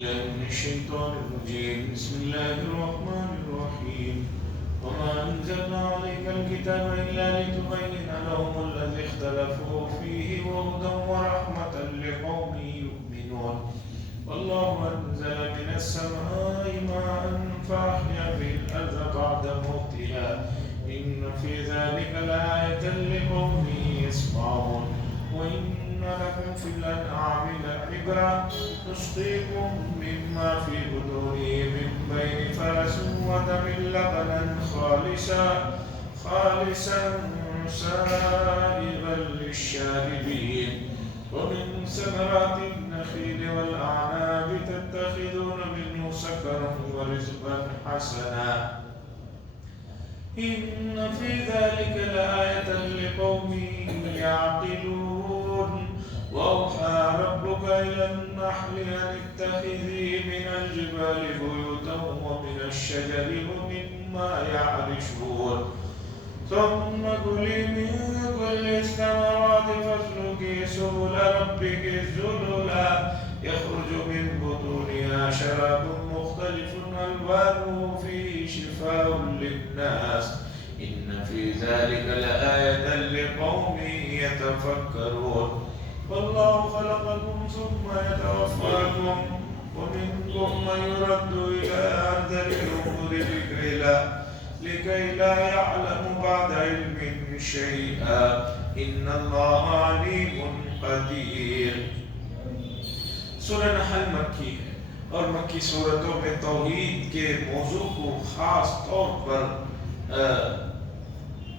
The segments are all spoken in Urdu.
الله من الشيطان الرجيم. بسم الله الرحمن الرحيم. وما أنزلنا عليك الكتاب إلا لتبين لهم الذي اختلفوا فيه وهدى ورحمة لقوم يؤمنون. والله أنزل من السماء ماء فأحيا به الأرض بعد موتها إن في ذلك لآية لقوم يسمعون. وإن لكم في الأنعام لعبرة نسقيكم مما في بطونه من بين فرس ودم لبنا خالصا سائغا للشاربين ومن ثمرات النخيل والأعناب تتخذون منه سكرا ورزقا حسنا إن في ذلك لآية لقوم يعقلون. وأوحى ربك إلى النحل أن اتخذي من الجبال بيوتا ومن الشجر ومما يعرشون ثم كلي من كل الثمرات فاسلكي سبل ربك ذللا يخرج من بطونها شراب مختلف ألوانه فيه شفاء للناس إن في ذلك لآية لقوم يتفكرون. والله خلقكم ثم يتوفاكم ومنكم من يرد إلى أرذل الأمور لكي لا يعلم بعد علم شيئا إن الله عليم قدير. سورہ نحل مکی ہے اور مکی صورتوں میں توحید کے موضوع کو خاص طور پر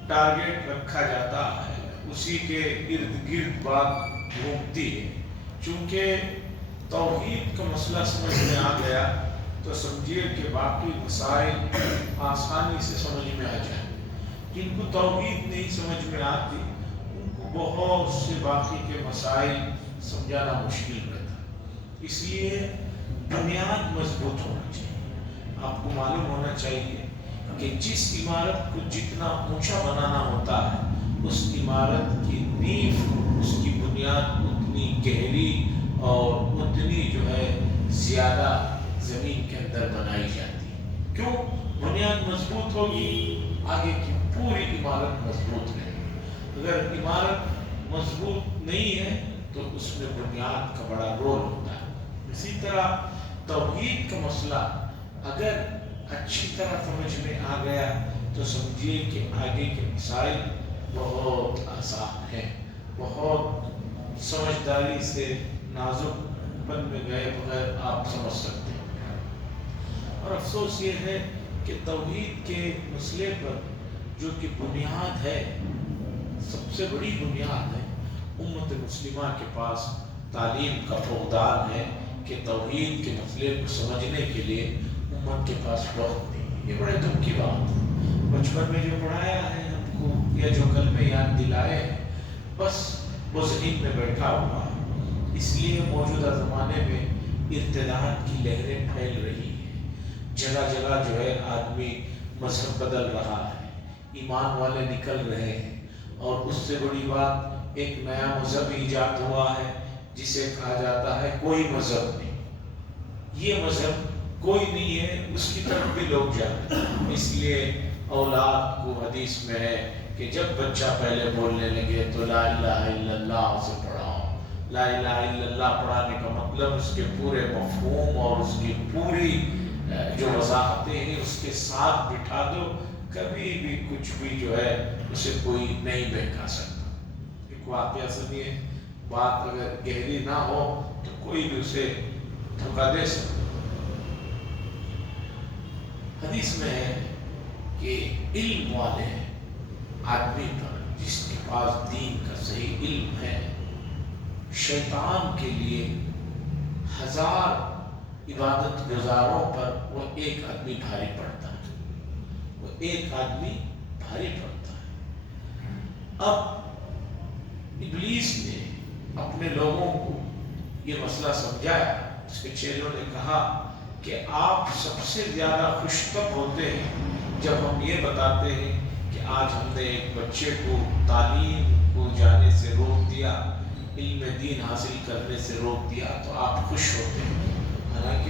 ٹارگیٹ رکھا جاتا ہے، اسی کے ارد گرد بات گھومتی ہے. چونکہ توحید کا مسئلہ سمجھ میں آ گیا تو سمجھیے کہ باقی مسائل آسانی سے سمجھ میں آ جائیں. جن کو توحید نہیں سمجھ میں آتی ان کو بہت سے باقی کے مسائل سمجھانا مشکل رہتا. اس لیے بنیاد مضبوط ہونا چاہیے. آپ کو معلوم ہونا چاہیے کہ جس عمارت کو جتنا اونچا بنانا ہوتا ہے اس عمارت کی نیو، اس کی بنیاد اتنی گہری اور اتنی زیادہ زمین کے اندر بنائی جاتی ہے. کیوں؟ بنیاد مضبوط ہوگی آگے کی پوری عمارت مضبوط رہے گی. اگر عمارت مضبوط نہیں ہے تو اس میں بنیاد کا بڑا رول ہوتا ہے. اسی طرح توحید کا مسئلہ اگر اچھی طرح سمجھ میں آ گیا تو سمجھیے کہ آگے کے مسائل بہت آسان ہیں. بہت سمجھداری سے نازک بن میں گئے بغیر آپ سمجھ سکتے ہیں. اور افسوس یہ ہے کہ توحید کے مسئلے پر جو کہ بنیاد ہے، سب سے بڑی بنیاد ہے، امت مسلمہ کے پاس تعلیم کا فقدان ہے کہ توحید کے مسئلے کو سمجھنے کے لیے امت کے پاس وقت نہیں. یہ بڑے دکھ کی بات ہے. بچپن میں جو پڑھایا ہے ہم کو یا جو کلمے یاد دلائے ہیں بس وہ ذہن میں بیٹھا ہوا ہے. اس لیے موجودہ زمانے میں ارتداد کی لہریں پھیل رہی ہیں. جگہ جگہ آدمی مذہب بدل رہا ہے، ایمان والے نکل رہے ہیں. اور اس سے بڑی بات ایک نیا مذہب ایجاد ہوا ہے جسے کہا جاتا ہے کوئی مذہب نہیں. یہ مذہب کوئی نہیں ہے، اس کی طرف بھی لوگ جاتے ہیں. اس لیے اولاد کو حدیث میں ہے کہ جب بچہ پہلے بولنے لگے تو لا الہ الا اللہ سے پڑھاؤ. لا الہ الا اللہ پڑھانے کا مطلب اس کے پورے مفہوم اور اس کی پوری جو وضاحتیں ہیں اس کے ساتھ بٹھا دو. کبھی بھی کچھ بھی اسے کوئی نہیں بہکا سکتا. ایک واقعہ سنیے، بات اگر گہری نہ ہو تو کوئی بھی اسے دھوکہ دے سکتا. حدیث میں ہے کہ علم والے آدمی پر، جس کے پاس دین کا صحیح علم ہے، شیطان کے لیے 1000 عبادت گزاروں پر وہ ایک آدمی بھاری پڑتا ہے. وہ ایک آدمی بھاری پڑتا ہے. اب ابلیس نے اپنے لوگوں کو یہ مسئلہ سمجھایا. اس کے چیلوں نے کہا کہ آپ سب سے زیادہ خوشطبع ہوتے ہیں جب ہم یہ بتاتے ہیں کہ آج ہم نے ایک بچے کو تعلیم کو جانے سے روک دیا، علم دین حاصل کرنے سے روک دیا تو آپ خوش ہوتے ہیں. حالانکہ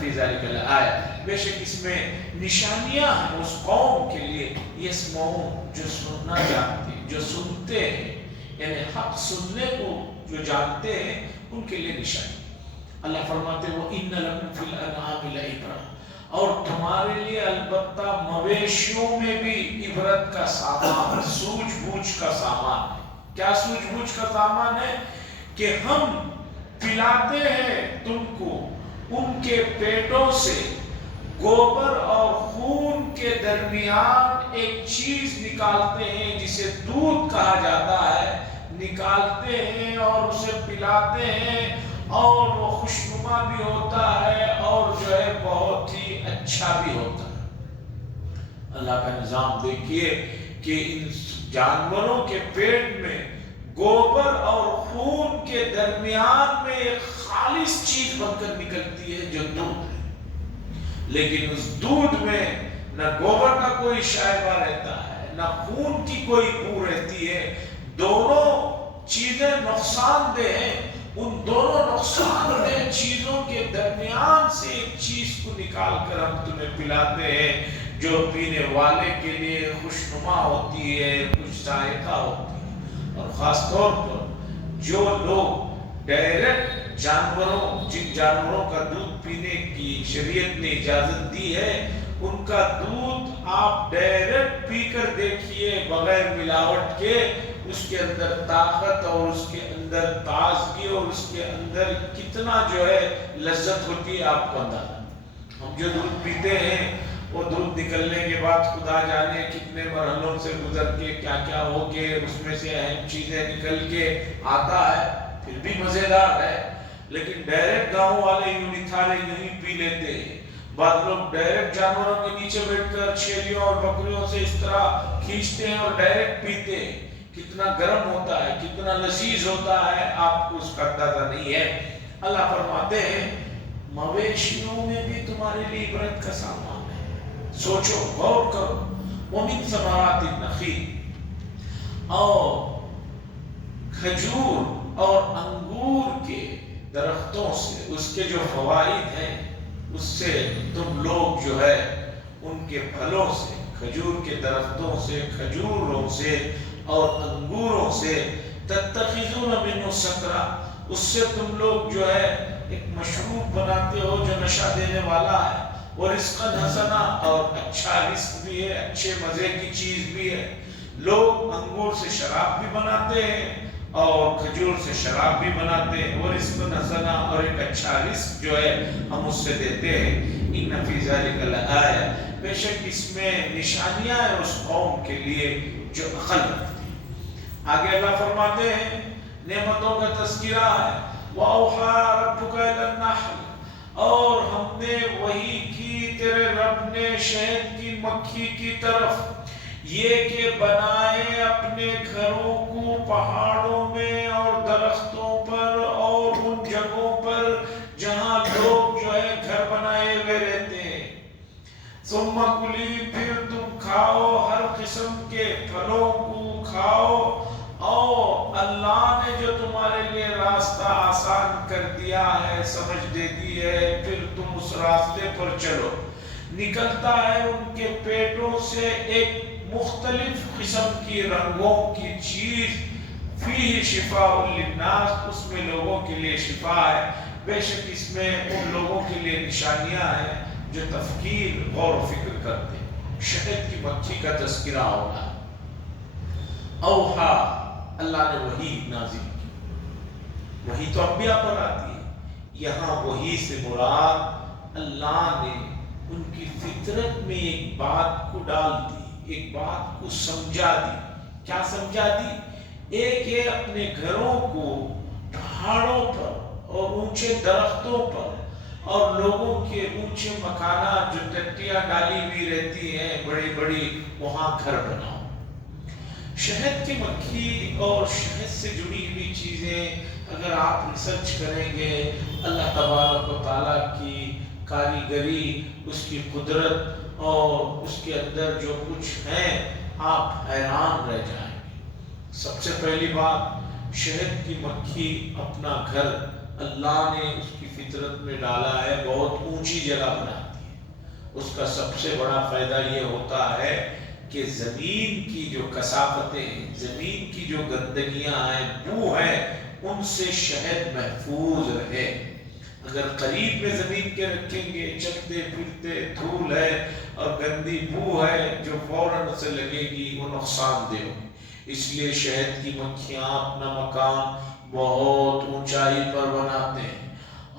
فی ذلک لآیہ، بے شک اس میں نشانیاں ہیں اس قوم کے لیے، یسمعون جو سننا جانتے ہیں، جو سنتے ہیں، یعنی حق سننے کو جو جانتے ہیں ان کے لیے نشانی۔ اللہ فرماتے ہیں وَإِنَّ لَكُمْ فِي الْأَنْعَامِ لَعِبْرَةً، اور تمہارے لیے البتہ مویشیوں میں بھی عبرت کا سامان، سوجھ بوجھ کا سامان ہے۔ کیا سوجھ بوجھ کا سامان ہے؟ کہ ہم پلاتے ہیں تم کو ان کے پیٹوں سے گوبر اور خون کے درمیان ایک چیز نکالتے ہیں جسے دودھ کہا جاتا ہے، نکالتے ہیں اور اسے پلاتے ہیں، اور وہ خوشنما بھی ہوتا ہے اور جو ہے بہت ہی اچھا بھی ہوتا ہے۔ اللہ کا نظام دیکھیے کہ ان جانوروں کے پیٹ میں گوبر اور خون کے درمیان میں ایک خالص چیز بن کر نکلتی ہے جو دودھ ہے، لیکن اس دودھ میں نہ گوبر کا کوئی شائبہ رہتا ہے، نہ خون کی کوئی بو رہتی ہے، دونوں چیزیں نقصان دہ ہیں۔ ان دونوں نقصان دہ چیزوں کے درمیان سے ایک چیز کو نکال کر ہم تمہیں پلاتے ہیں جو پینے والے کے لیے خوشنما ہوتی ہے، کچھ ذائقہ ہوتی ہے۔ اور خاص طور پر جو لوگ ڈائریکٹ جن جانوروں کا دودھ پینے کی شریعت نے اجازت دی ہے، ان کا دودھ آپ ڈائریکٹ پی کر دیکھیے بغیر ملاوٹ کے، اس کے اندر طاقت اور اس کے اندر تازگی اور اس کے اندر کتنا جو ہے لذت ہوتی ہے آپ کو اندازہ۔ ہم جو دودھ پیتے ہیں وہ دودھ نکلنے کے بعد خدا جانے کتنے مرحلوں سے گزر کے کیا کیا ہو کے اس میں سے اہم چیزیں نکل کے آتا ہے، پھر بھی مزیدار ہے۔ لیکن ڈائریکٹ گاؤں والے یوں نتھالے نہیں پی لیتے ہیں، بعض لوگ ڈائریکٹ جانوروں کے نیچے بیٹھ کر چھیلیوں اور بکریوں سے اس طرح کھینچتے ہیں اور ڈائریکٹ پیتے ہیں، کتنا گرم ہوتا ہے، کتنا لذیذ ہوتا ہے، آپ کو اس کا اندازہ نہیں ہے۔ اللہ فرماتے ہیں مویشیوں میں بھی تمہارے لیے عبرت کا سامان ہے، سوچو غور کرو۔ وَمِن ثمرات النخیل، اور کھجور اور انگور کے درختوں سے اس کے جو فوائد ہیں اس سے تم لوگ جو ہے ان کے پھلوں سے، کھجور کے درختوں سے، کھجوروں سے اور انگوروں سے تتخذون منہ سکرا، اس سے تم لوگ جو ہے ایک مشروب بناتے ہو جو نشہ دینے والا ہے، ورزقا حسنا، اور اچھا رزق بھی ہے، اچھے مزے کی چیز بھی ہے۔ لوگ انگور سے شراب بھی بناتے ہیں اور کھجور سے شراب بھی بناتے ہیں، ورزقا حسنا، اور ایک اچھا رزق جو ہے ہم اس سے دیتے ہیں۔ ان فی ذلک لآیہ، بے شک اس میں نشانیاں ہیں اس قوم کے لیے جو عقل رکھتی ہے۔ آگے اللہ فرماتے ہیں نعمتوں کا تذکرہ ہے، وَأَوْحَىٰ رَبُّكَ إِلَى النَّحْلِ، اور ہم نے وحی کی تیرے رب نے شہد کی مکھی کی طرف، یہ کہ بنائے اپنے گھروں کو پہاڑوں میں اور درختوں پر اور ان جگہوں پر جہاں لوگ جو ہے گھر بنائے ہوئے رہتے ہیں۔ ثم کلی، پھر تم کھاؤ ہر قسم کے پھلوں کو کھاؤ، اور اللہ نے جو تمہارے لیے راستہ آسان کر دیا ہے، سمجھ دے دی ہے، پھر تم اس راستے پر چلو۔ نکلتا ہے ان کے پیٹوں سے ایک مختلف قسم کی رنگوں کی چیز، فیہ شفاء للناس، اس میں لوگوں کے لیے شفا ہے۔ بے شک اس میں ان لوگوں کے لیے نشانیاں ہیں جو تفکیر، غور و فکر کرتے ہیں۔ شہد کی مکھی کا تذکرہ ہوگا۔ اوحا، اللہ نے وحی نازل کی، وحی تو انبیاء پر آتی ہے، یہاں وحی سے مراد اللہ نے ان کی فطرت میں ایک بات کو ڈال دی، ایک بات کو سمجھا دی۔ کیا سمجھا دی؟ ایک ہے اپنے گھروں کو پہاڑوں پر اور اونچے درختوں پر اور لوگوں کے اونچے مکانات جو ٹٹیاں ڈالی ہوئی رہتی ہیں بڑی بڑی، وہاں گھر بناؤ۔ شہد کی مکھی اور شہد سے جڑی ہوئی چیزیں اگر آپ ریسرچ کریں گے، اللہ تبارک و تعالیٰ کی کاریگری، اس کی قدرت اور اس کے اندر جو کچھ ہیں، آپ حیران رہ جائیں گے۔ سب سے پہلی بات، شہد کی مکھی اپنا گھر اللہ نے اس کی فطرت میں ڈالا ہے، بہت اونچی جگہ بنا دی ہے۔ اس کا سب سے بڑا فائدہ یہ ہوتا ہے کہ زمین کی جو کثافتیں ہیں، زمین کی جو گندگیاں ہیں، بو ہیں، ان سے شہد محفوظ رہے۔ اگر قریب میں زمین کے رکھیں گے، چلتے پھرتے دھول ہے اور گندی بو ہے جو فوراً سے لگے گی، وہ نقصان دہ ہوگی۔ اس لیے شہد کی مکھیاں اپنا مکان بہت اونچائی پر بناتے ہیں،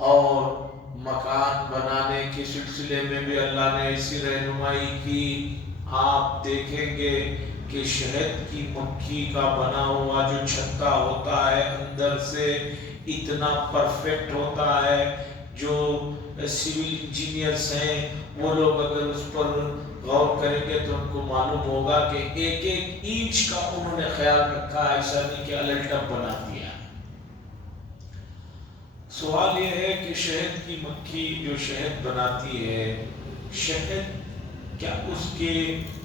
اور مکان بنانے کے سلسلے میں بھی اللہ نے ایسی رہنمائی کی۔ آپ دیکھیں گے کہ شہد کی مکھی کا بنا ہوا جو چھتا ہوتا ہے اندر سے اتنا پرفیکٹ ہوتا ہے، جو سول انجینئرز ہیں وہ لوگ اگر اس پر غور کریں گے تو ان کو معلوم ہوگا کہ ایک ایک انچ کا انہوں نے خیال رکھا ہے، ایسا نہیں کہ الٹا بنا دیا۔ سوال یہ ہے کہ شہد کی مکھی جو شہد بناتی ہے، شہد کیا اس کے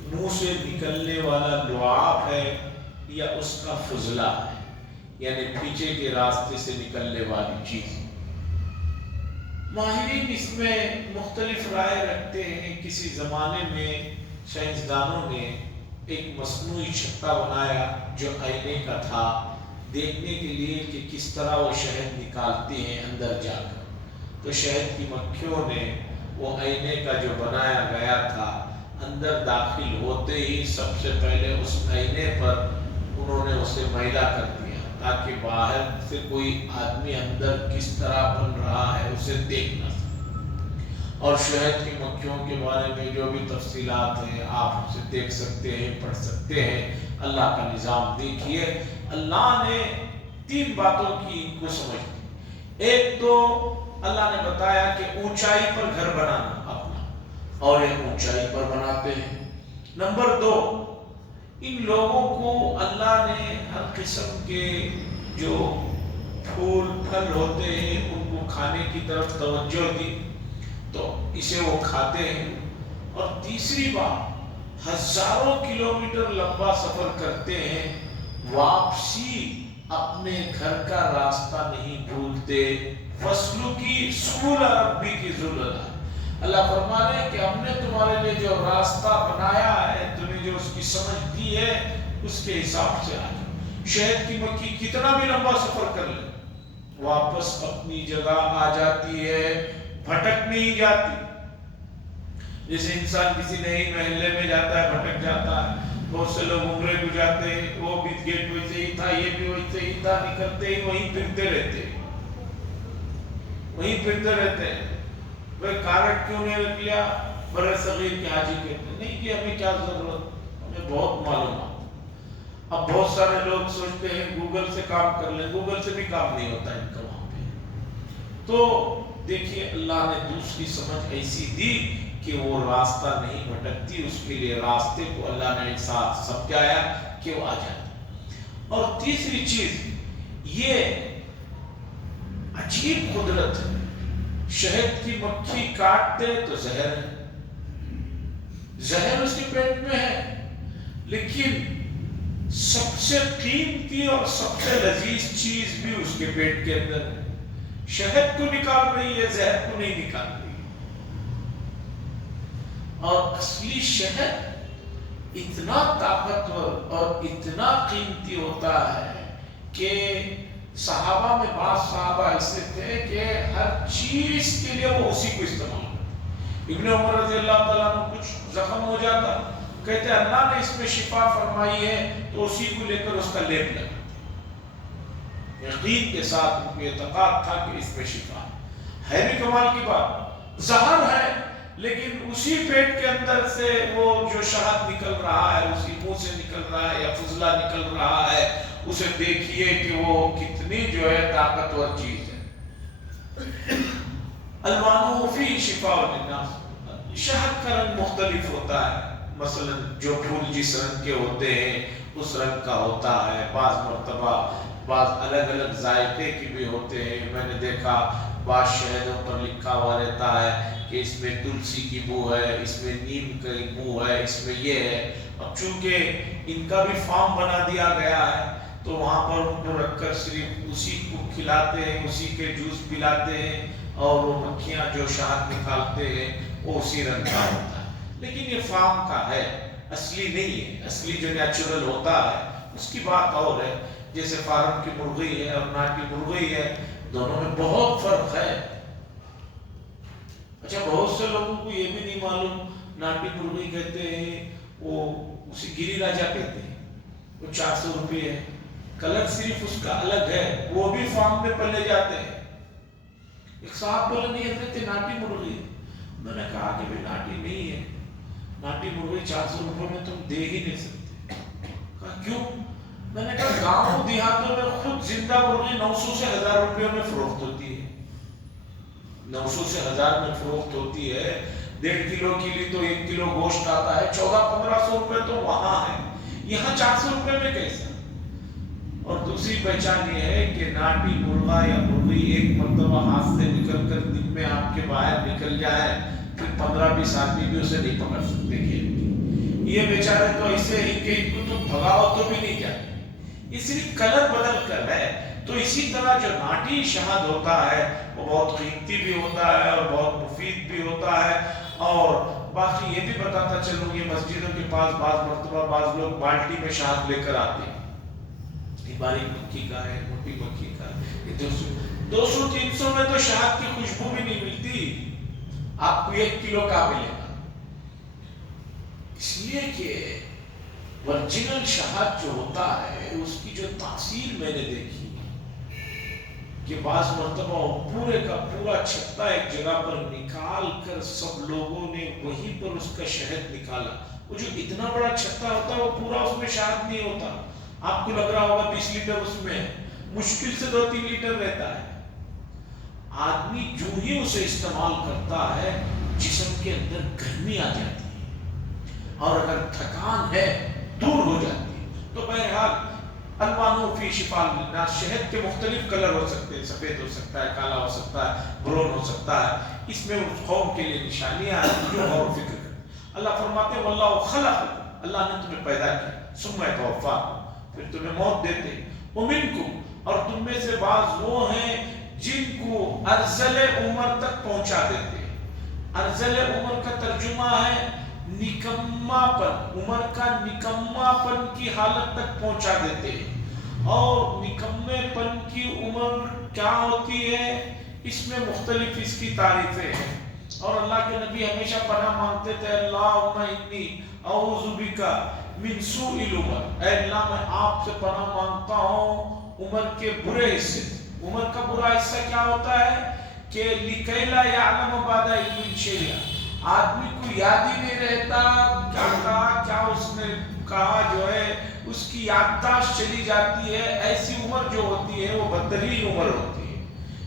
منہ سے نکلنے والا لعاب ہے یا اس کا فضلہ ہے، یعنی پیچھے کے راستے سے نکلنے والی چیز؟ ماہرین اس میں مختلف رائے رکھتے ہیں۔ کسی زمانے میں سائنسدانوں نے ایک مصنوعی چھتا بنایا جو آئینے کا تھا، دیکھنے کے لیے کہ کس طرح وہ شہد نکالتے ہیں اندر جا کر۔ تو شہد کی مکھیوں نے وہ آئینے کا جو بنایا گیا تھا، اندر داخل ہوتے ہی سب سے پہلے اس آئینے پر انہوں نے اسے میلا کر دیا تاکہ باہر سے کوئی آدمی اندر کس طرح بن رہا ہے اسے دیکھ نہ سکے۔ اور شہد کی مکھیوں کے بارے میں جو بھی تفصیلات ہیں آپ اسے دیکھ سکتے ہیں، پڑھ سکتے ہیں۔ اللہ کا نظام دیکھیے، اللہ نے 3 باتوں کی ان کو سمجھ دی۔ ایک تو اللہ نے بتایا کہ اونچائی پر گھر بنانا اپنا، اور یہ اونچائی پر بناتے ہیں۔ نمبر 2، ان لوگوں کو اللہ نے ہر قسم کے جو پھول پھل ہوتے ہیں ان کو کھانے کی طرف توجہ دی، تو اسے وہ کھاتے ہیں۔ اور تیسری بات، ہزاروں کلومیٹر لمبا سفر کرتے ہیں، واپسی اپنے گھر کا راستہ نہیں بھولتے۔ فصلوں کی سبل ربی کی ذلت، اللہ فرما رہے ہیں کہ ہم نے تمہارے لیے جو راستہ بنایا ہے، تمہیں جو اس کی سمجھ دی ہے، اس کے حساب سے آ جاؤ۔ شہد کی مکھی کتنا بھی لمبا سفر کر لے، واپس اپنی جگہ آ جاتی ہے، بھٹک نہیں جاتی۔ جیسے انسان کسی نئے محلے میں جاتا ہے، بھٹک جاتا ہے۔ بہت سے لوگ عمرے کو جاتے ہیں، وہ بھی گیٹ ویسے ہی تھا، یہ بھی ویسے ہی تھا، نکلتے ہی وہیں پھرتے رہتے ہیں، وہیں پھرتے رہتے ہیں۔ وہ کارڈ کیوں نہیں رکھ لیا؟ برے صغیر کے حاجی کہتے ہیں نہیں کہ ہمیں کیا ضرورت، ہمیں بہت معلومات۔ اب بہت سارے لوگ سوچتے ہیں گوگل سے کام کر لیں، گوگل سے بھی کام نہیں ہوتا ان کا وہاں پہ۔ تو دیکھیے اللہ نے دوسری سمجھ ایسی دی کہ وہ راستہ نہیں بھٹکتی، اس کے لیے راستے کو اللہ نے ایک ساتھ سمجھایا کہ وہ آ جاتی۔ اور تیسری چیز یہ عجیب قدرت ہے، شہد کی مکھی کاٹ دے تو زہر ہے، زہر اس کے پیٹ میں ہے، لیکن سب سے قیمتی اور سب سے لذیذ چیز بھی اس کے پیٹ کے اندر ہے۔ شہد کو نکال رہی ہے، زہر کو نہیں نکال رہی۔ اور اصلی شہد اتنا طاقتور اور اتنا قیمتی ہوتا ہے کہ صحابہ میں بعض صحابہ ایسے تھے کہ ہر چیز کے لیے وہ اسی کو استعمال کرتے۔ ابن عمر رضی اللہ تعالیٰ عنہ کچھ زخم ہو جاتا، کہتے ہیں اللہ نے اس میں شفا فرمائی ہے تو اسی کو لے کر اس کا لیپ لگا، یقین کے ساتھ ان کو اعتقاد تھا کہ اس میں شفا ہے۔ بھی کمال کی بات، زہر ہے لیکن اسی پیٹ کے اندر سے وہ جو شہد نکل رہا ہے، اسی منہ سے نکل رہا ہے یا فضلہ نکل رہا ہے، اسے دیکھیے کہ وہ کتنی جو ہے طاقتور چیز ہے۔ الوانو فی شفاء للناس، شہد کا رنگ مختلف ہوتا ہے، مثلا جو پھول جس رنگ کے ہوتے ہیں اس رنگ کا ہوتا ہے، بعض مرتبہ بعض الگ الگ ذائقے کی بھی ہوتے ہیں۔ میں نے دیکھا بعض شہدوں پر لکھا ہوا رہتا ہے کہ اس میں تلسی کی بو ہے، اس میں نیم کی بو ہے، اس میں یہ ہے۔ اب چونکہ ان کا بھی فارم بنا دیا گیا ہے تو وہاں پر ان کو رکھ کر صرف اسی کو کھلاتے ہیں، اسی کے جوس پلاتے ہیں، اور وہ مکھیاں جو شہد نکالتے ہیں وہ اسی رنگ کا ہوتا ہے۔ لیکن یہ فارم کا ہے، اصلی نہیں ہے۔ اصلی جو نیچرل ہوتا ہے اس کی بات اور ہے، جیسے فارم کی مرغی ہے اور ناٹی مرغی ہے، دونوں میں بہت فرق ہے۔ اچھا، بہت سے لوگوں کو یہ بھی نہیں معلوم، ناٹی مرغی کہتے ہیں وہ اسی گری راجا کہتے ہیں، وہ 400 روپے ہے، کلر صرف اس کا الگ ہے، وہ بھی فارم میں پلے جاتے ہیں۔ ایک صاحب بولے نہیں حضرت ناٹی مرغی، میں نے کہا کہ بھئی ناٹی نہیں ہے، ناٹی مرغی 400 روپے میں تم دے ہی نہیں سکتے۔ کہا کیوں؟ میں نے کہا گاؤں دیہاتوں میں خود زندہ مرغی 900 سے 1000 روپے میں فروخت ہوتی ہے، 900 سے 1000 میں فروخت ہوتی ہے۔ 1.5 کلو کے لیے تو 1 کلو گوشت آتا ہے 1400-1500 روپے، تو وہاں ہے، یہاں 400 روپے میں کیسا؟ اور دوسری پہچان یہ ہے کہ ناٹی مرغا یا مرغی ایک مرتبہ ہاتھ سے نکل کر دن میں آپ کے باہر نکل جائے، پھر 15-20 آدمی بھی اسے نہیں پکڑ سکتے۔ یہ بیچارے تو ایسے ہی کہ ان کو تو بھگاؤ تو بھی نہیں جاتے، یہ صرف کلر بدل کر ہے۔ تو اسی طرح جو ناٹی شہد ہوتا ہے وہ بہت قیمتی بھی ہوتا ہے اور بہت مفید بھی ہوتا ہے۔ اور باقی یہ بھی بتاتا چلوں، یہ مسجدوں کے پاس بعض مرتبہ بعض لوگ بالٹی میں شہد لے کر آتے ہیں، یہ باریک مکھی کا ہے، موٹی مکھی کا ہے، یہ 200-300 میں تو شہد کی خوشبو بھی نہیں ملتی، آپ کو 1 کلو کا ملے گا۔ اس لیے کہ ورجنل شہد جو ہوتا ہے اس کی جو تاثیر میں نے دیکھی کہ بعض مرتبہ پورے کا پورا چھتا ایک جگہ پر نکال کر سب لوگوں نے وہیں پر اس کا شہد نکالا۔ وہ جو اتنا بڑا چھتا ہوتا ہے وہ پورا اس میں شہد نہیں ہوتا، آپ کو لگ رہا ہوگا 20 لیٹر اس میں، مشکل سے 2-3 لیٹر رہتا ہے۔ آدمی جو ہی اسے استعمال کرتا ہے جسم کے اندر گرمی آ جاتی ہے، اور اگر تھکان ہے دور ہو جاتی ہے۔ تو بہرحال الوانو فی شفاء للناس، شہد کے مختلف کلر ہو سکتے ہیں، سفید ہو سکتا ہے، کالا ہو سکتا ہے، برون ہو سکتا ہے، اس میں اس قوم کے لیے نشانیاں ہیں جو غور و فکر کریں۔ اللہ فرماتے ہیں واللہ خلق، اللہ نے تمہیں پیدا کیا، ثم یتوفاکم، پھر تمہیں موت دیتے، ومنکم، اور تم میں سے بعض وہ ہیں جن کو ارذل عمر تک پہنچا دیتے۔ ارذل عمر کا ترجمہ ہے نکما پن، عمر کا نکما پن کی حالت تک پہنچا دیتے ہیں۔ اور نکمے پن کی عمر کیا ہوتی ہے، اس میں مختلف اس کی تعریفیں ہیں، اور اللہ کے نبی ہمیشہ پناہ مانگتے تھے اللہم انی اعوذ بک من سوء العمر، اے اللہ میں آپ سے پناہ مانگتا ہوں عمر کے برے حصے سے۔ عمر کا برا حصہ کیا ہوتا ہے کہ لِكَيْ لَا يَعْلَمُ بَعْدَ عِلْمٍ شَيْئًا، آدمی کو یاد ہی نہیں رہتا کیا کہا، کیا اس نے کہا، جو ہے اس کی یادداشت چلی جاتی ہے۔ ایسی عمر جو ہوتی ہے وہ بدترین عمر ہوتی ہے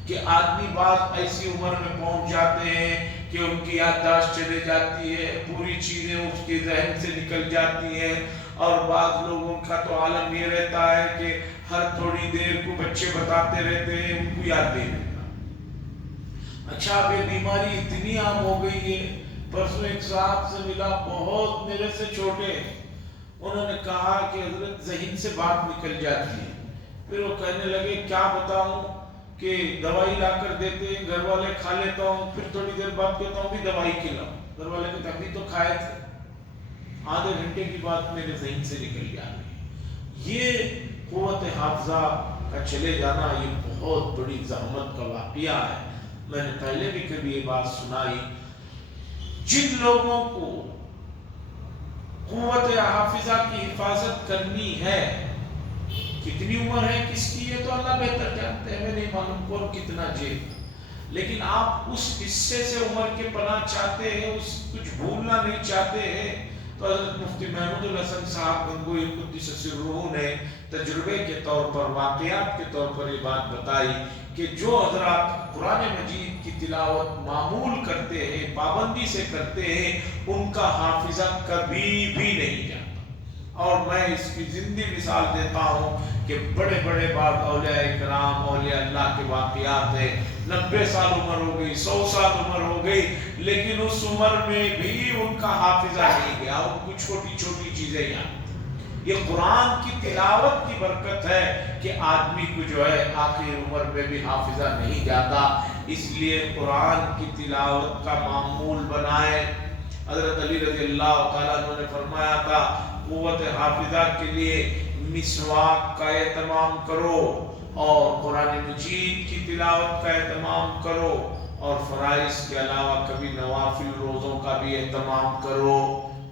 کہ آدمی بعض ایسی عمر میں پہنچ جاتے ہیں کہ ان کی یادداشت چلے جاتی ہے، پوری چیزیں اس کے ذہن سے نکل جاتی ہیں، اور بعض لوگوں کا تو عالم یہ رہتا ہے کہ ہر تھوڑی دیر کو بچے بتاتے رہتے ہیں، ان کو یاد نہیں رہتا۔ اچھا، اب یہ بیماری اتنی عام ہو گئی ہے، پرسوں ایک صاحب سے ملا بہت میرے سے چھوٹے، انہوں نے کہا کہ حضرت ذہن سے بات نکل جاتی ہے۔ پھر وہ کہنے لگے کیا بتاؤں کہ دوائی لا کر دیتے ہیں، گھر والے کھا لیتا ہوں، پھر تھوڑی دیر بعد کہتا ہوں بھی دوائی کھلاؤ، گھر والے کہتے ابھی تو کھائے تھے، آدھے گھنٹے کی بات میرے ذہن سے نکل جاتی۔ یہ قوت حافظہ کا چلے جانا یہ بہت بڑی زحمت کا واقعہ ہے۔ میں نے پہلے بھی کبھی یہ بات سنائی، جن لوگوں کو قوت حافظہ کی حفاظت کرنی ہے، کتنی عمر ہے کس کی یہ تو اللہ بہتر جانتے ہیں، ہمیں نہیں معلوم کون کتنا جیل، لیکن آپ اس حصے سے عمر کے پناہ چاہتے ہیں، اس کچھ بھولنا نہیں چاہتے ہیں، تو حضرت مفتی محمود الحسن صاحب گنگوئی قدس سرہ نے تجربے کے طور پر، واقعات کے طور پر یہ بات بتائی کہ جو حضرات قرآن مجید کی تلاوت معمول کرتے ہیں، پابندی سے کرتے ہیں، ان کا حافظہ کبھی بھی نہیں جاتا۔ اور میں اس کی زندہ مثال دیتا ہوں کہ بڑے بڑے بعض اولیاء کرام، اولیاء اللہ کے واقعات ہیں، 90 سال عمر ہو گئی، 100 سال عمر ہو گئی، لیکن اس عمر میں بھی ان کا حافظہ نہیں گیا، ان کو چھوٹی چھوٹی چیزیں یاد۔ یہ قرآن کی تلاوت کی برکت ہے کہ آدمی کو جو ہے آخر عمر میں بھی حافظہ نہیں جاتا، اس لیے قرآن کی تلاوت کا معمول بنائے۔ حضرت علی رضی اللہ تعالیٰ عنہ نے فرمایا تھا قوت حافظہ کے لیے مسواک کا اہتمام کرو اور قرآن مجید کی تلاوت کا اہتمام کرو، اور فرائض کے علاوہ کبھی نوافل روزوں کا بھی اہتمام کرو،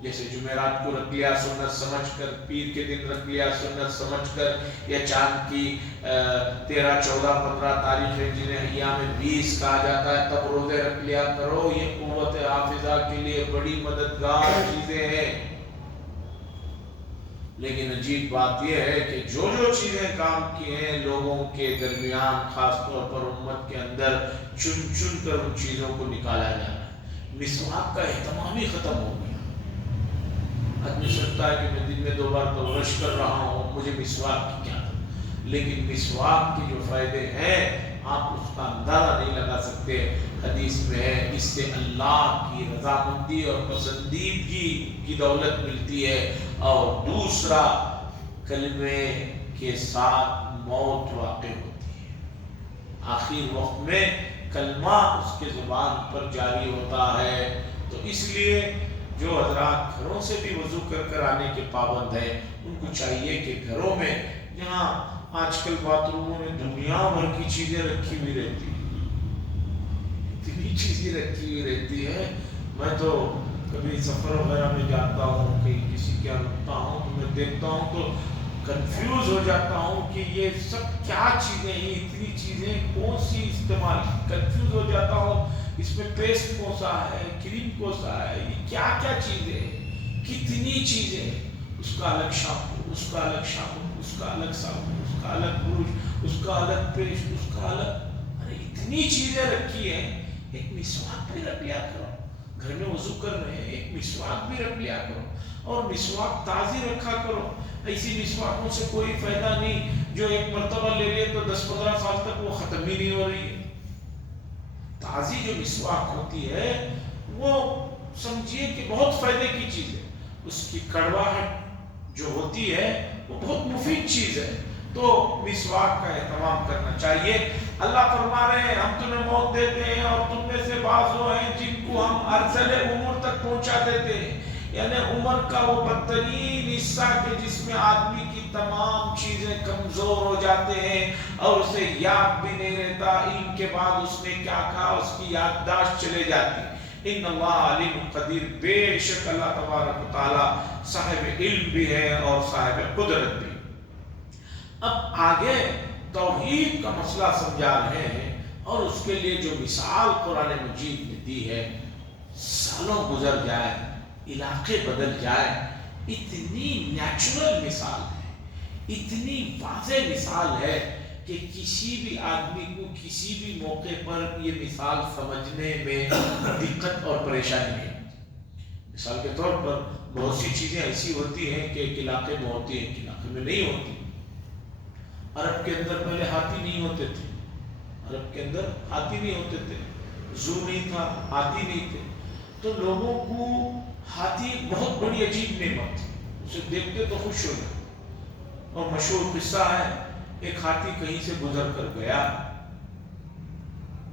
جیسے جمعرات کو رکھ لیا سنت سمجھ کر، پیر کے دن رکھ لیا سنت سمجھ کر، یا چاند کی 13 14 15 تاریخیں جنہیں ایام 20 کہا جاتا ہے تب روزے رکھ لیا کرو۔ یہ قوت حافظہ کے لیے بڑی مددگار چیزیں ہیں۔ لیکن عجیب بات یہ ہے کہ جو چیزیں کام کی ہیں لوگوں کے درمیان، خاص طور پر امت کے اندر چن چن کر ان چیزوں کو نکالا جا رہا ہے۔ مسواک کا اہتمام ہی ختم ہو گیا۔ آدمی سوچتا ہے کہ میں دن میں 2 بار تو برش کر رہا ہوں، مجھے مسواک کی کیا، لیکن مسواک کے جو فائدے ہیں آپ اس کا اندازہ نہیں لگا سکتے۔ حدیث میں ہے اس سے اللہ کی رضامندی اور پسندیدگی کی دولت ملتی ہے، اور دوسرا کلمے کے ساتھ موت واقع ہوتی ہے، آخر وقت میں کلمہ اس کے زبان پر جاری ہوتا ہے۔ تو اس لیے جو حضرات گھروں سے بھی وضو کر آنے کے پابند ہیں ان کو چاہیے کہ گھروں میں، جہاں آج کل باتھ روموں میں دنیا بھر کی چیزیں رکھی ہوئی رہتی ہیں، اتنی چیزیں رکھی ہوئی رہتی ہے، میں تو کبھی سفر وغیرہ میں جاتا ہوں کہ کسی کے یہاں رکتا ہوں تو میں دیکھتا ہوں تو کنفیوز ہو جاتا ہوں کہ یہ سب کیا چیزیں ہیں، اتنی چیزیں کون سی استعمال، کنفیوز ہو جاتا ہوں اس میں پیسٹ کون سا ہے، کریم کون سا ہے، یہ کیا کیا چیزیں ہیں، کتنی چیزیں، اس کا الگ شامپو، اس کا الگ شامپو، اس کا الگ صابن، اس کا الگ برش، اس کا الگ پیسٹ، اس کا الگ، ارے اتنی چیزیں رکھی ہیں۔ ایک مسواک بھی رکھ لیا کرو، گھر میں وضو کر رہے ہیں ایک مسواک بھی رکھ لیا کرو، اور مسواک تازی رکھا کرو۔ ایسی مسواکوں سے کوئی فائدہ نہیں جو ایک مرتبہ لے لے تو 10-15 سال تک وہ ختم ہی نہیں ہو رہی ہے۔ تازی جو مسواک ہوتی ہے وہ سمجھیے کہ بہت فائدے کی چیز ہے، اس کی کڑواہٹ جو ہوتی ہے وہ بہت مفید چیز ہے، تو مسواک کا اہتمام کرنا چاہیے۔ اللہ فرما رہے ہیں ہم تمہیں موت دیتے ہیں اور تم میں سے بعض وہ ہیں جن کو ہم ارذل عمر تک پہنچا دیتے ہیں، یعنی عمر کا وہ بدترین حصہ کہ جس میں آدمی کی تمام چیزیں کمزور ہو جاتے ہیں اور اسے یاد بھی نہیں رہتا، ان کے بعد اس نے کیا کہا اس کی یادداشت چلے جاتی۔ ان اللہ علیم قدیر، بے شک اللہ تبارک و تعالی صاحب علم بھی ہے اور صاحب قدرت بھی۔ اب آگے توحید کا مسئلہ سمجھا رہے ہیں، اور اس کے لیے جو مثال قرآن مجید نے دی ہے، سالوں گزر جائے، علاقے بدل جائے، اتنی نیچرل مثال ہے، اتنی واضح مثال ہے کہ کسی بھی آدمی کو کسی بھی موقع پر یہ مثال سمجھنے میں دقت اور پریشانی نہیں۔ مثال کے طور پر بہت سی چیزیں ایسی ہوتی ہیں کہ ایک علاقے میں ہوتی ہیں، ایک علاقے میں نہیں ہوتی۔ عرب کے اندر پہلے ہاتھی نہیں ہوتے تھے، عرب کے اندر ہاتھی نہیں ہوتے تھے، زو نہیں تھا، ہاتھی نہیں تھے، تو لوگوں کو ہاتھی ایک بہت بڑی عجیب نعمت تھی، اسے دیکھتے تو خوش ہو گئے۔ اور مشہور قصہ ہے، ایک ہاتھی کہیں سے گزر کر گیا،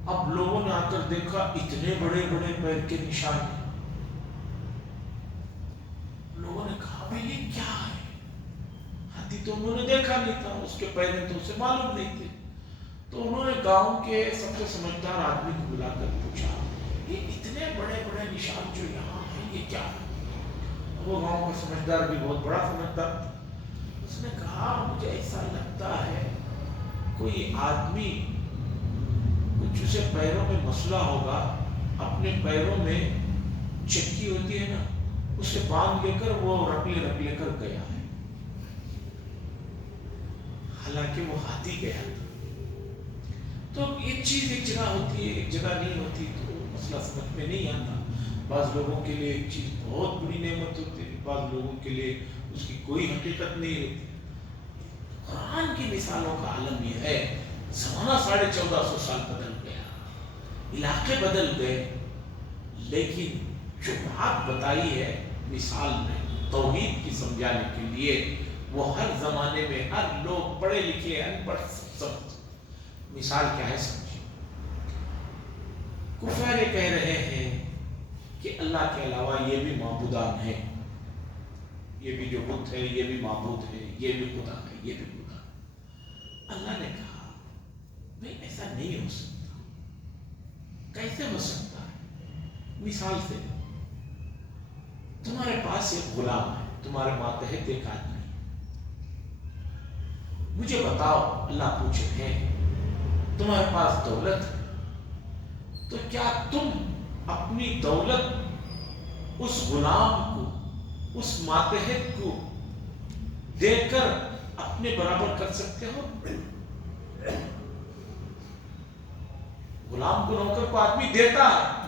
اب لوگوں نے آ کر دیکھا اتنے بڑے بڑے پیر کے نشان ہیں، لوگوں نے کہا بھئی یہ کیا ہے؟ ہاتھی تو انہوں نے دیکھا نہیں تھا، اس کے پیر تو اسے معلوم نہیں تھے، تو انہوں نے گاؤں کے سب سے سمجھدار آدمی کو بلا کر پوچھا یہ اتنے بڑے بڑے نشان جو یہاں ہیں یہ کیا ہے؟ وہ گاؤں کا سمجھدار بھی بہت بڑا سمجھدار تھا، اس نے کہا مجھے ایسا لگتا ہے کوئی آدمی کچھ اسے پیروں میں مسئلہ ہوگا، اپنے پیروں میں چکی ہوتی ہے نا، اسے باندھ لے کر وہ رکھ لے کر گیا ہے، حالانکہ وہ ہاتھی گیا تھا۔ تو ایک چیز ایک جگہ ہوتی ہے، ایک جگہ نہیں ہوتی، تو مسئلہ سمجھ میں نہیں آتا۔ بعض لوگوں کے لیے ایک چیز بہت بڑی نعمت ہوتی ہے، بعض لوگوں کے لیے اس کی کوئی حقیقت نہیں ہوتی۔ قرآن کی مثالوں کا عالم یہ ہے، زمانہ 1450 سال بدل گیا، علاقے بدل گئے، لیکن جو بات بتائی ہے مثال میں توحید کی سمجھانے کے لیے، وہ ہر زمانے میں ہر لوگ پڑھے لکھے ان پڑھ سب مثال کیا ہے سمجھے. کفار کہہ رہے ہیں کہ اللہ کے علاوہ یہ بھی معبودان ہیں، یہ بھی جو بت ہے یہ بھی معبود ہے، یہ بھی خدا ہے، یہ بھی خدا ہے. اللہ نے کہا بھئی ایسا نہیں ہو سکتا. کیسے ہو سکتا ہے؟ مثال سے تمہارے پاس ایک غلام ہے، تمہارے ماتحت ایک آدمی. مجھے بتاؤ، اللہ پوچھ رہے ہیں تمہارے پاس دولت ہے تو کیا تم اپنی دولت اس غلام کو، اس ماتحت کو دے کر اپنے برابر کر سکتے ہو؟ غلام کو، نوکر کو آدمی دیتا ہے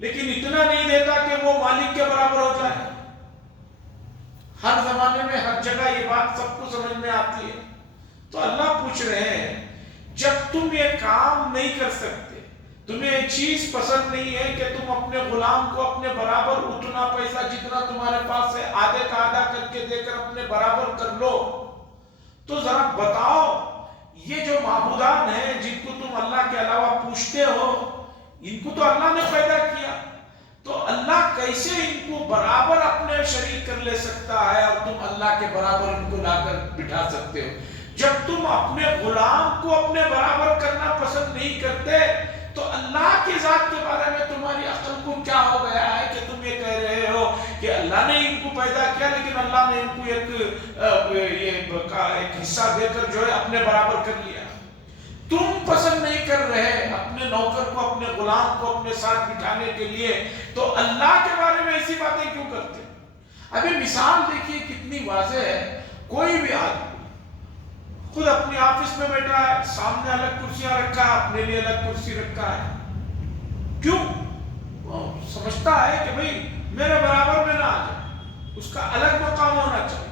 لیکن اتنا نہیں دیتا کہ وہ مالک کے برابر ہو جائے. ہر زمانے میں ہر جگہ یہ بات سب کو سمجھ میں آتی ہے. تو اللہ پوچھ رہے ہیں جب تم یہ کام نہیں کر سکتے، تمہیں یہ چیز پسند نہیں ہے کہ تم اپنے غلام کو اپنے برابر اتنا پیسہ جتنا تمہارے پاس ہے آدھے کا آدھا کر کے دے کر اپنے برابر کر لو، تو ذرا بتاؤ یہ جو معبودان ہیں جن کو تم اللہ کے علاوہ پوچھتے ہو، ان کو تو اللہ نے پیدا کیا، تو اللہ کیسے ان کو برابر اپنے شریک کر لے سکتا ہے اور تم اللہ کے برابر ان کو لا کر بٹھا سکتے ہو؟ جب تم اپنے غلام کو اپنے برابر کرنا پسند نہیں کرتے تو اللہ کی ذات کے بارے میں تمہاری عقل کو کیا ہو گیا ہے کہ تم یہ کہہ رہے ہو کہ اللہ نے ان کو پیدا کیا لیکن اللہ نے ان کو ایک حصہ دے کر جو ہے اپنے برابر کر لیا. تم پسند نہیں کر رہے اپنے نوکر کو، اپنے غلام کو اپنے ساتھ بٹھانے کے لیے، تو اللہ کے بارے میں ایسی باتیں کیوں کرتے؟ ابھی مثال دیکھیے کتنی واضح ہے. کوئی بھی آدمی خود اپنی آفس میں بیٹھا ہے، سامنے الگ کرسیاں رکھا ہے، اپنے لیے الگ کرسی رکھا ہے. کیوں؟ وہ سمجھتا ہے کہ بھئی میرے برابر میں نہ آ جائے، اس کا الگ مقام ہونا چاہیے.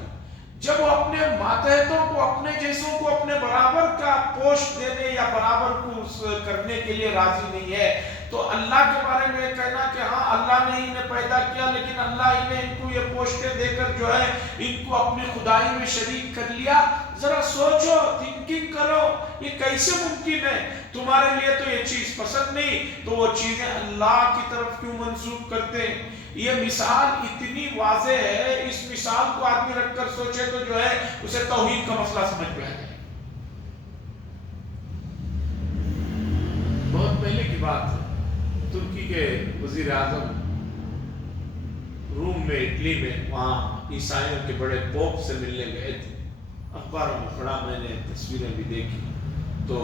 جب وہ اپنے ماتحتوں کو، اپنے جیسوں کو اپنے برابر کا پوسٹ دینے یا برابر کو کرنے کے لیے راضی نہیں ہے، تو اللہ کے بارے میں کہنا کہ ہاں اللہ نے انہیں پیدا کیا لیکن اللہ ہی نے ان کو یہ پوسٹیں دے کر جو ہے ان کو اپنی خدائی میں شریک کر لیا. ذرا سوچو، تھنکنگ کرو، یہ کیسے ممکن ہے؟ تمہارے لیے تو یہ چیز پسند نہیں تو وہ چیزیں اللہ کی طرف کیوں منسوب کرتے ہیں؟ یہ مثال اتنی واضح ہے، اس مثال کو آدمی رکھ کر سوچے تو جو ہے اسے توحید کا مسئلہ سمجھ میں آ جائے. بہت پہلے کی بات ہے، ترکی کے وزیر اعظم روم میں، اٹلی میں، وہاں عیسائیوں کے بڑے پوپ سے ملنے گئے تھے. اخباروں میں پڑھا، میں نے تصویریں بھی دیکھی، تو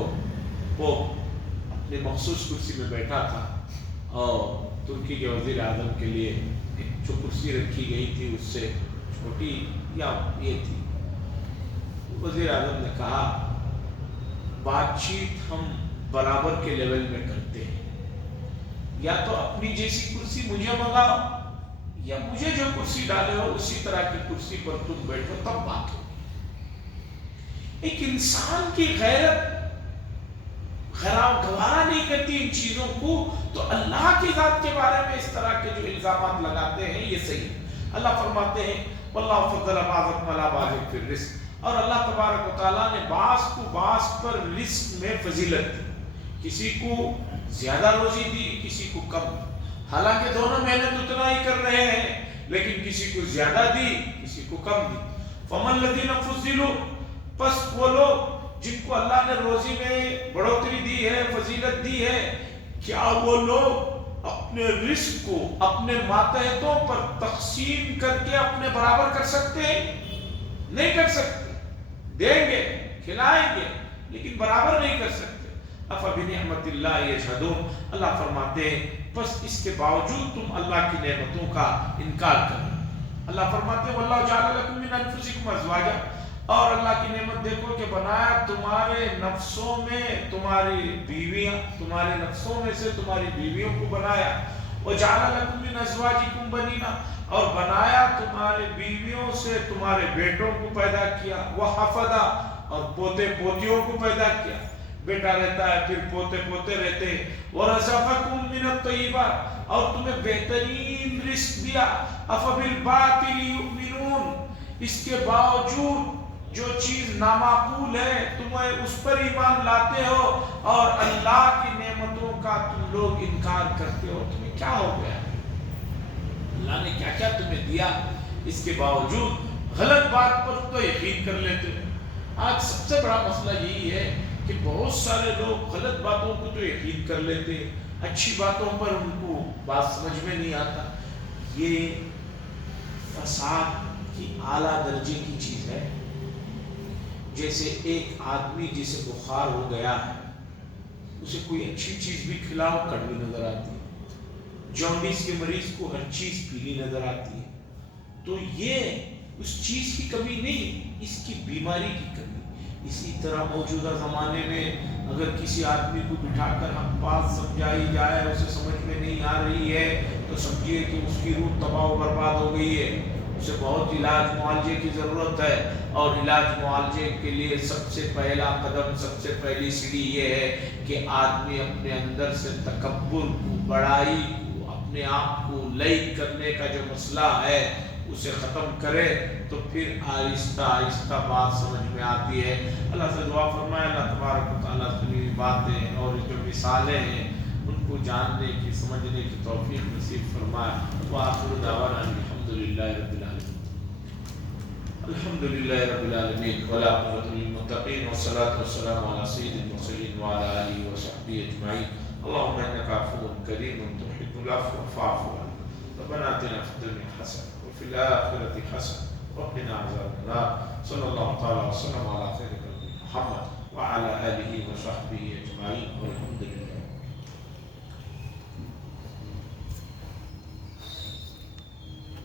پوپ اپنے مخصوص کرسی میں بیٹھا تھا اور ترکی کے وزیر اعظم کے لیے ایک جو کرسی رکھی گئی تھی اس سے چھوٹی یا یہ تھی. وزیر اعظم نے کہا بات چیت ہم برابر کے لیول میں کرتے ہیں، یا تو اپنی جیسی کرسی مجھے منگاؤ یا مجھے جو کرسی ڈالے ہو اسی طرح کی کرسی پر تم بیٹھو، تب بات ہوگی. ایک انسان کی غیرت گوارا نہیں کرتی ان چیزوں کو، تو اللہ کی ذات کے بارے میں اس طرح کے جو الزامات لگاتے ہیں یہ صحیح. اللہ فرماتے ہیں واللہ فضل بعضکم علی بعض فی الرزق، اور اللہ تبارک و تعالیٰ نے بعض کو بعض پر رزق میں فضیلت دی. کسی کو زیادہ روزی دی، کسی کو کم. حالانکہ دونوں محنت اتنا ہی کر رہے ہیں لیکن کسی کو زیادہ دی، کسی کو کم دی. فمن الذین فضلوا، پس وہ لوگ جن کو اللہ نے روزی میں بڑھوتری دی ہے، فضیلت دی ہے، کیا وہ لوگ اپنے رزق کو اپنے ماتحتوں پر تقسیم کر کے اپنے برابر کر سکتے ہیں؟ نہیں کر سکتے. دیں گے، کھلائیں گے لیکن برابر نہیں کر سکتے. افبنعمت اللہ یجحدون، اللہ فرماتے ہیں بس اس کے باوجود تم اللہ کی نعمتوں کا انکار کرو. اللہ فرماتے ہیں واللہ جعل لکم من انفسکم ازواجا، اور اللہ کی نعمت دیکھو کہ بنایا تمہارے نفسوں میں تمہاری بیویاں، تمہارے نفسوں میں سے تمہاری بیویوں کو بنایا. وجعل لکم من ازواجکم بنینا، اور بنایا تمہارے بیویوں سے تمہارے بیٹوں کو پیدا کیا. وحفدا، اور پوتے پوتیوں کو پیدا کیا. بیٹا رہتا ہے پھر پوتے پوتے رہتے ہیں. ورزقکم من الطیبات، اور تمہیں بہترین رزق دیا. افبالباطل یؤمنون، اس کے باوجود جو چیز نامعقول ہے تمہیں اس پر ایمان لاتے ہو، اور اللہ کی نعمتوں کا تم لوگ انکار کرتے ہو۔ تمہیں کیا ہو گیا؟ اللہ نے کیا کیا تمہیں دیا، اس کے باوجود غلط بات پر تو یقین کر لیتے ہو۔ آج سب سے بڑا مسئلہ یہی ہے کہ بہت سارے لوگ غلط باتوں کو تو یقین کر لیتے، اچھی باتوں پر ان کو بات سمجھ میں نہیں آتا۔ یہ فساد کی اعلیٰ درجے کی چیز ہے۔ جیسے ایک آدمی جسے بخار ہو گیا ہے، اسے کوئی اچھی چیز بھی کھلاؤ کڑوی نظر آتی ہے، جانڈس کے مریض کو ہر چیز پیلی نظر آتی ہے۔ تو یہ اس چیز کی کمی نہیں، اس کی بیماری کی کمی۔ اسی طرح موجودہ زمانے میں اگر کسی آدمی کو بٹھا کر ہم بات سمجھائی جائے، اسے سمجھ میں نہیں آ رہی ہے، تو سمجھیے کہ اس کی روح تباہ و برباد ہو گئی ہے۔ اسے بہت علاج معالجے کی ضرورت ہے، اور علاج معالجے کے لیے سب سے پہلا قدم، سب سے پہلی سیڑھی یہ ہے کہ آدمی اپنے اندر سے تکبر کو، بڑائی کو، اپنے آپ کو لائق کرنے کا جو مسئلہ ہے اسے ختم کرے، تو پھر آہستہ آہستہ بات سمجھ میں آتی ہے۔ اللہ سے دعا فرمائے اللہ تبارک و تعالیٰ سے باتیں اور جو مثالیں ہیں ان کو جاننے کی، سمجھنے کی توفیق نصیب فرمائے۔ وآخر دعوانا الحمدللہ رب العالمین، الحمدللہ رب العالمین، والعاقبۃ للمتقین، والصلاۃ والسلام علی سید المرسلین وعلی آلہ وصحبہ اجمعین۔ اللہم انک عفو کریم تحب العفو فاعف عنا۔ ربنا آتنا فی الدنیا حسنہ وفی الآخرۃ حسنہ وقنا عذاب النار۔ صلی اللہ تعالی وسلم علی خیر خلقہ محمد وعلی آلہ وصحبہ اجمعین، والحمدللہ۔